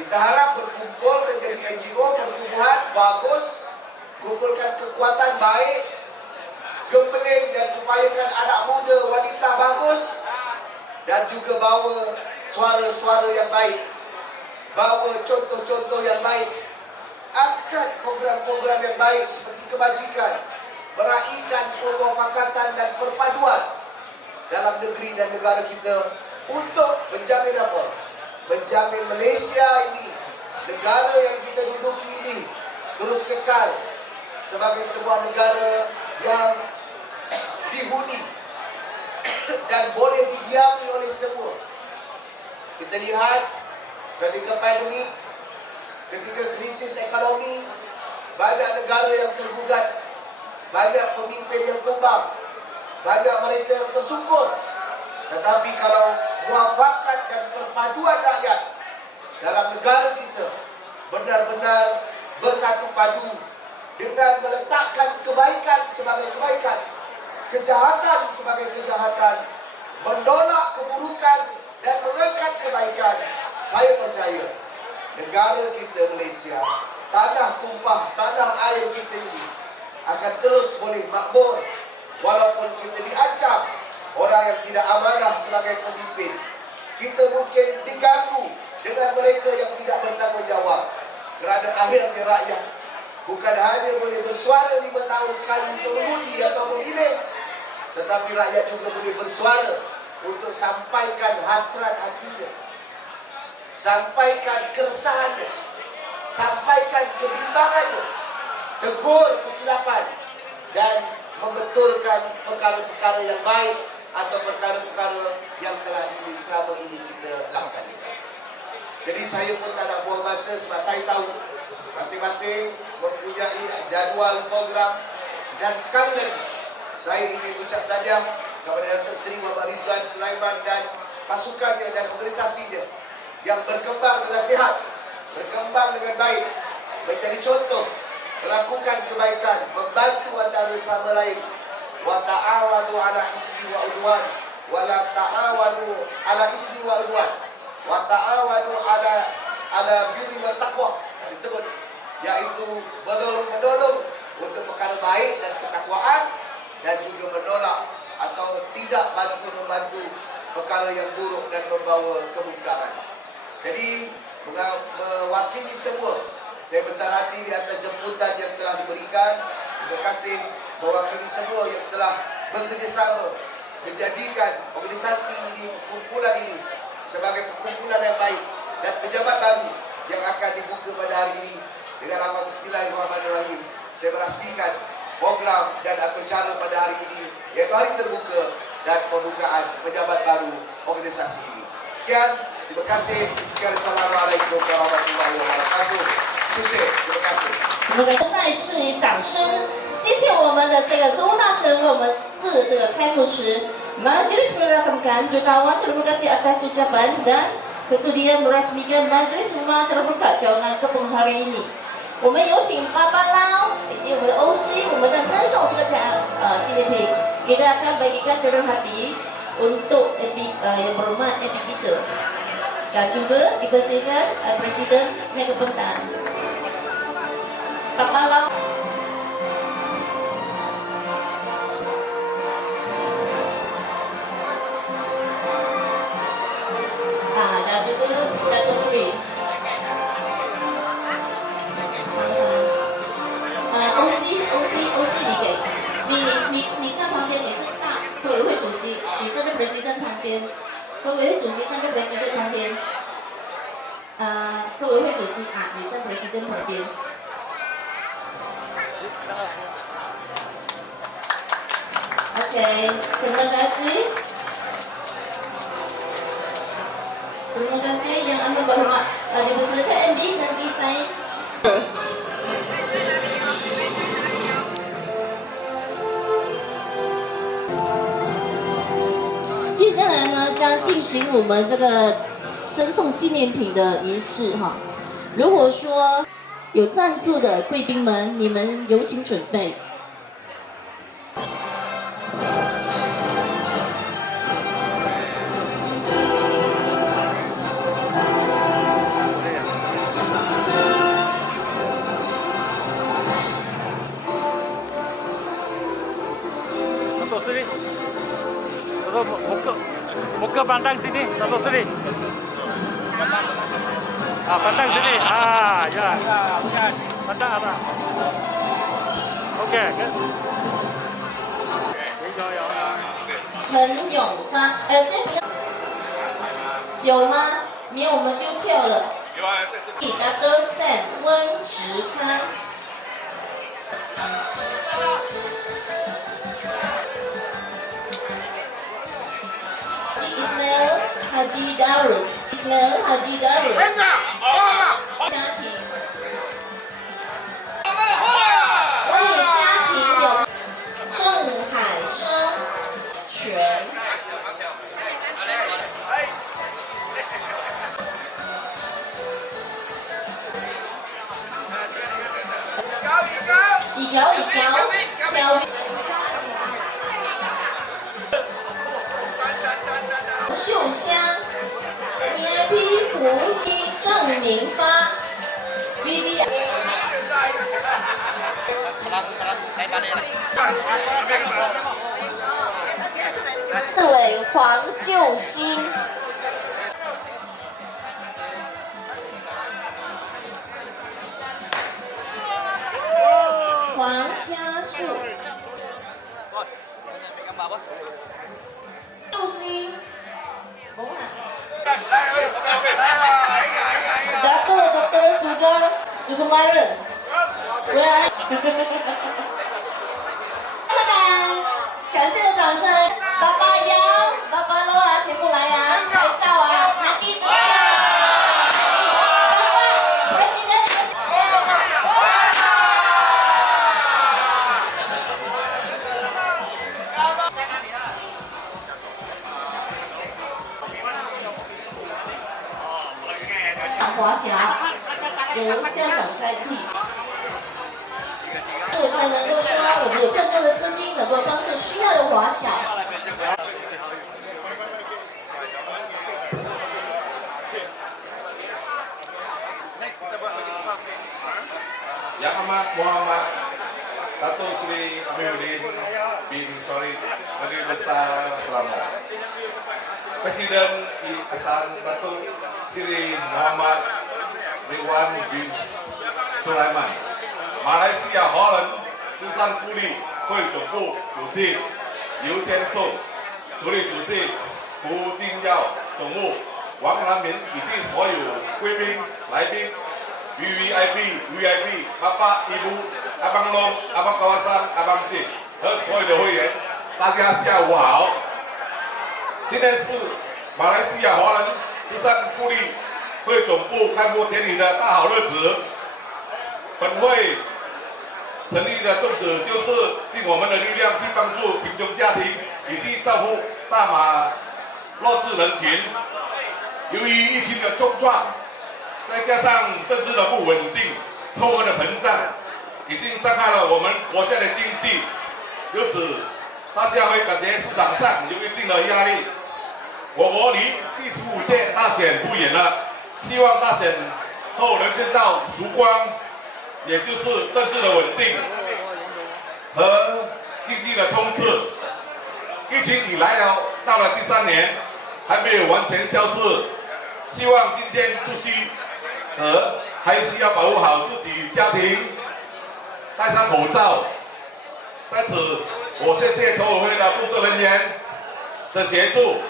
Kita harap berkumpul menjadi NGO, pertumbuhan bagus, kumpulkan kekuatan baik, gembeling dan upayakan anak muda, wanita bagus, dan juga bawa suara-suara yang baik, bawa contoh-contoh yang baik, angkat program-program yang baik seperti kebajikan, meraihkan permufakatan dan perpaduan dalam negeri dan negara kita untuk menjamin apa? Menjamin Malaysia ini, negara yang kita duduki ini, terus kekal sebagai sebuah negara yang dihuni dan boleh didiami oleh semua. Kita lihat ketika pandemik, ketika krisis ekonomi, banyak negara yang tergugat, banyak pemimpin yang tumbang, banyak mereka yang tersungkur. Tetapi kalau muafakat dan perpaduan rakyat dalam negara kita benar-benar bersatu padu dengan meletakkan kebaikan sebagai kebaikan, kejahatan sebagai kejahatan, menolak keburukan dan mengangkat kebaikan, saya percaya negara kita Malaysia, tanah tumpah, tanah air kita ini akan terus boleh makmur walaupun kita diancam orang yang tidak amanah sebagai pemimpin. Kita mungkin diganggu dengan mereka yang tidak bertanggungjawab, kerana akhirnya rakyat bukan hanya boleh bersuara 5 tahun sekali untuk mengundi atau memilih, tetapi rakyat juga boleh bersuara untuk sampaikan hasrat hatinya, sampaikan keresahannya, sampaikan kebimbangannya, tegur kesilapan dan membetulkan perkara-perkara yang baik atau perkara-perkara yang selama ini kita laksanakan. Jadi saya pun tak nak buang masa sebab saya tahu masing-masing mempunyai jadual program, dan sekali lagi saya ingin ucap tahniah kepada Datuk Seri Muhammad Ridwan Sulaiman dan pasukannya dan organisasinya yang berkembang dengan sihat, berkembang dengan baik, menjadi contoh, melakukan kebaikan, membantu antara sama lain. Wa ta'awanu 'ala ismi wa udwan wa la ta'awanu 'ala ismi wa udwan wa ta'awanu 'ala birri wa taqwa, disebut, yaitu menolong untuk perkara baik dan ketakwaan, dan juga menolak atau tidak membantu perkara yang buruk dan membawa kemungkaran. Jadi mewakili semua, saya besar hati di atas jemputan yang telah diberikan. Terima kasih mewakili semua yang telah bekerjasama menjadikan organisasi ini, kumpulan ini sebagai perkumpulan yang baik, dan pejabat baru yang akan dibuka pada hari ini. Dengan nama Bismillahirrahmanirrahim, saya merasmikan program dan atau cara pada hari ini, iaitu hari terbuka dan pembukaan pejabat baru organisasi ini. Sekian, terima kasih. Sekian, Assalamualaikum warahmatullahi wabarakatuh. Sukses, terima kasih. 我们再试以掌声，谢谢我们的这个周大神为我们致这个开幕词。Majelis mengucapkan jutawan terima kasih atas ucapan dan kesudian merasmikan Majelis Umma Terbuka Jalan Kepung hari ini. 我们有请巴巴捞以及我们的欧西，我们的赠送这个纪念品，kita akan bagikan dengan hati untuk yang berhormat Epi kita, dan juga dibersihkan Presiden Negeri Kepentan. Bapak Lau. Dan juga Datuk Seri. OC 你在旁边，你是大组委会主席，你站在 President 旁边，组委会主席站在 President 旁边，组委会主席你在 President 旁边。Oke, terima kasih. Terima kasih yang amat berhormat dipersilakan MD dan desain. 接下来呢，将进行我们这个赠送纪念品的仪式哈。如果说有赞助的贵宾们，你们有请准备。Datuk Seri, muka pandang sini, Datuk Seri. Pandang sini. Ya. Pandang apa? Okey. 陈永发，先不要，有吗？没有我们就跳了。Dato' Sam 温植康。Ismail Haji Darus， Ismail Haji Darus。家庭。为家庭有郑海生全。一条一条。秀香、VIP 胡西、郑明发、VV。四位黄救星。黄家树。Sukumaran. Where？ 感谢掌声，爸爸摇，爸爸搂啊，全部来啊，拍照啊，拿第一个，爸爸，开心的。华侨由校长在地。 才能够说我们有更多的资金，能够帮助需要的华小。Yang Amat Muhammad Datuk Seri Amiruddin bin Syarif Menteri Besar Selangor. Presiden Iasan Datuk Seri Muhammad Ridwan bin Sulaiman. 马来西亚华人慈善福利会总部主席尤天寿、助理主席胡金耀、总务王南明以及所有贵宾来宾 VIP、爸爸、ibu、阿邦龙、阿邦高山、阿邦进和所有的会员，大家下午好。今天是马来西亚华人慈善福利会总部开幕典礼的大好日子。本会 成立的宗旨就是尽我们的力量去帮助贫穷家庭以及照顾大马弱智人群。由于疫情的重创，再加上政治的不稳定、通货的膨胀，已经伤害了我们国家的经济。由此，大家会感觉市场上有一定的压力。我国离第15届大选不远了，希望大选后能见到曙光。 也就是政治的稳定和经济的冲刺。疫情已来了，到了第3年，还没有完全消失。希望今天除夕还是要保护好自己家庭，戴上口罩。在此，我谢谢筹委会的工作人员的协助，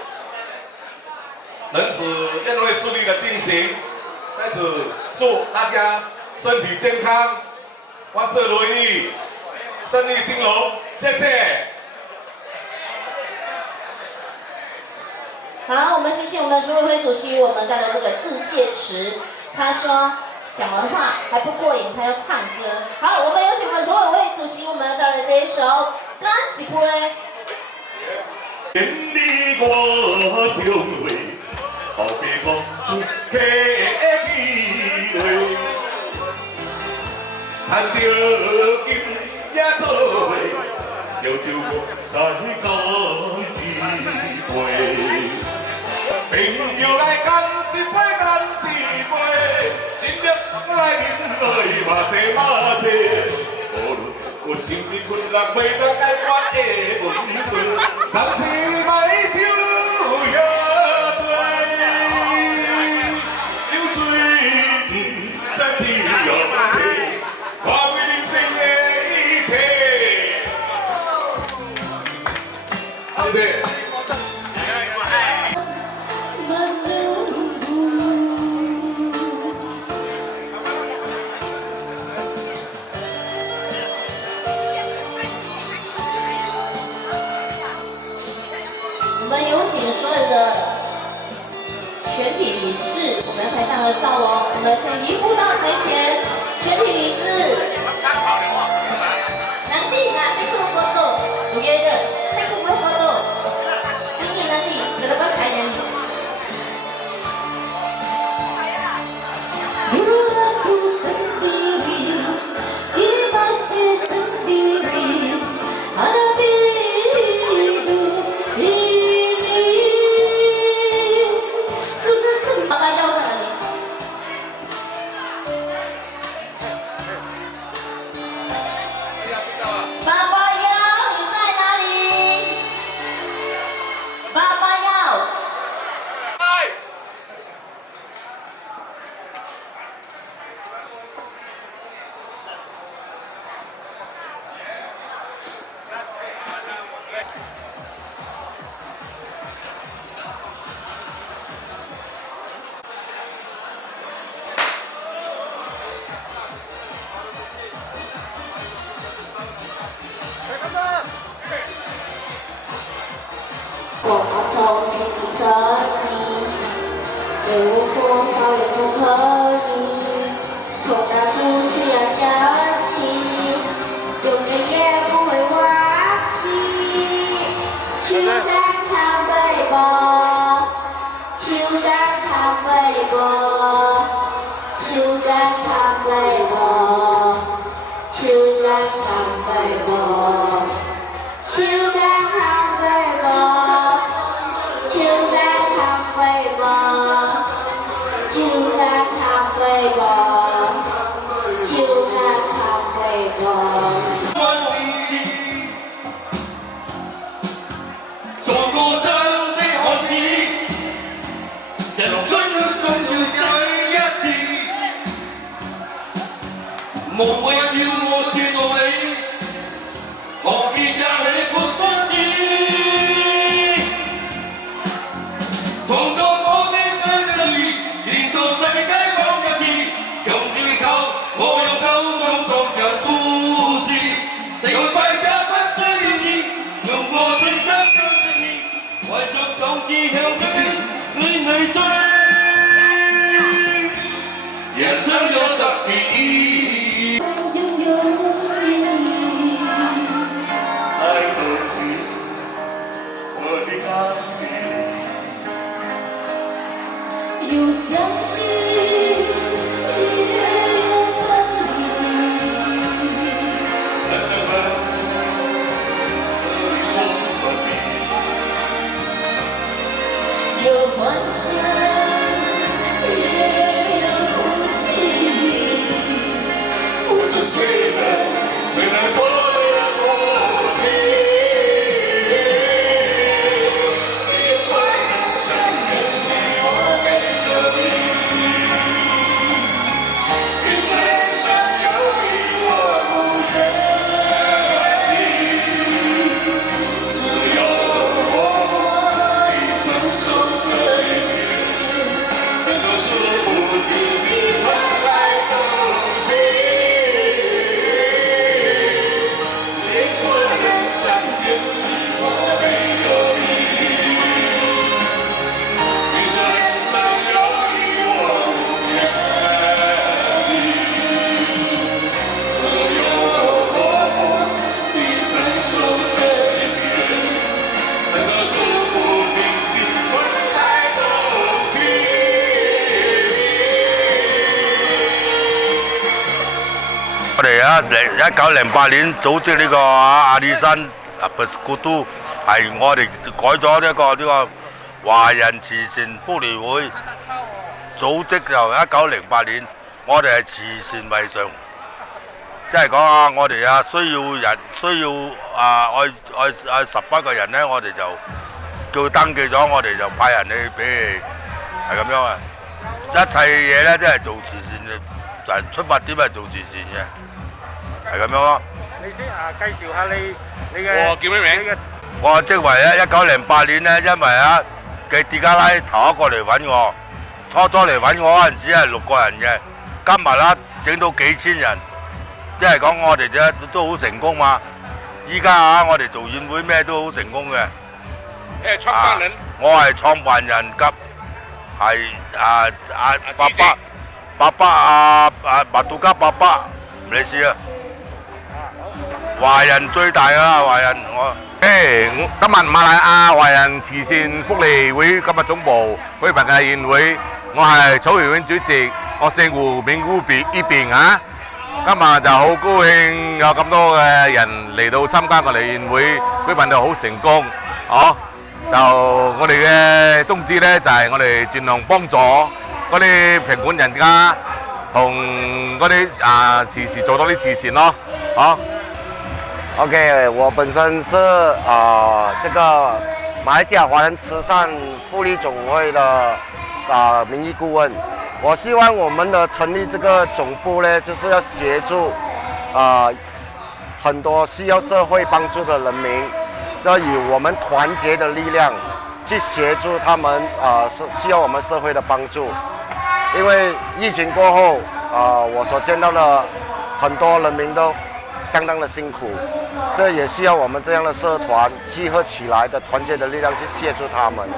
能使宴会顺利的进行。在此，祝大家 身体健康，万事如意，生意兴隆，谢谢。好，我们谢谢我们的组委会主席，我们带来这个致谢词。他说讲完话还不过瘾，他要唱歌。好，我们有请我们组委会主席，我们带来这一首《干一杯》。千里我相会，后边讲出客的机会。 赚着金也做伙，烧酒我再干一杯。朋友来干一杯，干一杯，真正来饮落嘛西嘛西。无论有心理困难，袂当解决的问题，暂时莫想遐多，酒醉不知天落地。 谢谢。我们有请所有的全体理事，我们拍大合照哦。我们请移步到台前，全体理事。南地南地做活动，五月的。chúng ta thăm quay bò, chúng ta thăm quay bò, chúng ta thăm quay bò. 做個真的漢子，人生總要死一次，無謂要我説道理，何必也喜歡分子？同到我的對立，見到世界講一次，用對頭，我用手中各人故事，世界敗家不追意，用我最深嘅。 為着鬥志向你去追，人生有特別意義。在冬季，我離開你，又相聚，也有分離。人生們，你說何其？ 有歡笑，也有哭泣。我是誰人？誰能過了呼吸？你雖然相約你，我沒有你；你雖然相約你，我不願意。只有我，你承受。 我哋1908年組織呢個阿里山Persekutu 係我哋改咗呢個華人慈善福利會組織就1908年，我哋係慈善為上，即係講啊，我哋啊需要愛18個人咧，我哋就叫登記咗，我哋就派人去俾你，係咁樣啊！一切嘢咧都係做慈善嘅，就係出發點係做慈善嘅。 係咁樣咯。你先介紹下你嘅。我叫咩名？我職位咧，1908年咧，因為啊嘅迪加拉頭一個嚟揾我，初嚟揾我嗰陣時係6個人嘅，今日啦整到幾千人，即係講我哋都好成功嘛。依家啊，我哋做宴會咩都好成功嘅。創辦人。我係創辦人及係爸爸馬杜加爸爸，唔理事啊。 華人最大啊！華人我今日馬來亞華人慈善福利會今日總部舉辦嘅宴會，我係草原會主席，我姓胡，名胡依邊啊！今日就好高興有咁多嘅人嚟到參加我哋宴會，舉辦到好成功，就我哋嘅宗旨咧就係我哋盡量幫助嗰啲貧困人家，同嗰啲慈善做多啲慈善咯，OK， 我本身是这个马来西亚华人慈善福利总会的名誉顾问。我希望我们的成立这个总部呢，就是要协助很多需要社会帮助的人民，要以我们团结的力量去协助他们需要我们社会的帮助。因为疫情过后我所见到的很多人民都相当的辛苦，这也需要我们这样的社团集合起来的团结的力量去协助他们。